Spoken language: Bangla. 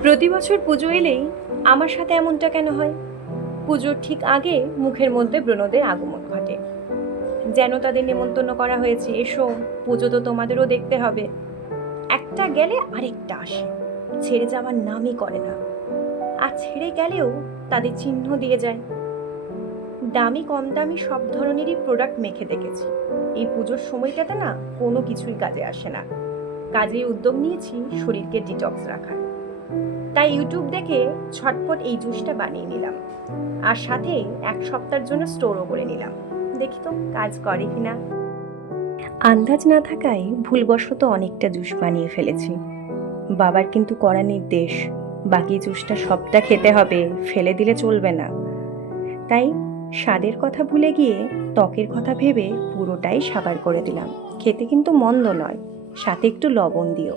প্রতি বছর পুজো এলেই আমার সাথে এমনটা কেন হয়? পুজোর ঠিক আগে মুখের মধ্যে ব্রণদের আগমন ঘটে, যেন তাদের নেমন্তন্ন করা হয়েছে, এসো, পুজো তো তোমাদেরও দেখতে হবে। একটা গেলে আরেকটা আসে, ছেড়ে যাওয়ার নামই করে না। আর ছেড়ে গেলেও তাদের চিহ্ন দিয়ে যায়। দামি কম দামি সব ধরনেরই প্রোডাক্ট মেখে দেখেছি, এই পুজোর সময়টাতে না কোনো কিছুই কাজে আসে না। কাজে উদ্যোগ নিয়েছি শরীরকে ডিটক্স রাখার। তাই ইউটিউব দেখে ঝটপট এই জুসটা বানিয়ে নিলাম, আর সাথে 1 সপ্তাহের জন্য স্টোরও করে নিলাম। দেখি তো কাজ করে কিনা। আন্দাজ না থাকায় ভুলবশত অনেকটা জুস বানিয়ে ফেলেছি। বাবার কিন্তু কড়া নির্দেশ, বাকি জুসটা সবটা খেতে হবে, ফেলে দিলে চলবে না। তাই স্বাদের কথা ভুলে গিয়ে ত্বকের কথা ভেবে পুরোটাই সাবার করে দিলাম। খেতে কিন্তু মন্দ নয়, সাথে একটু লবণ দিও।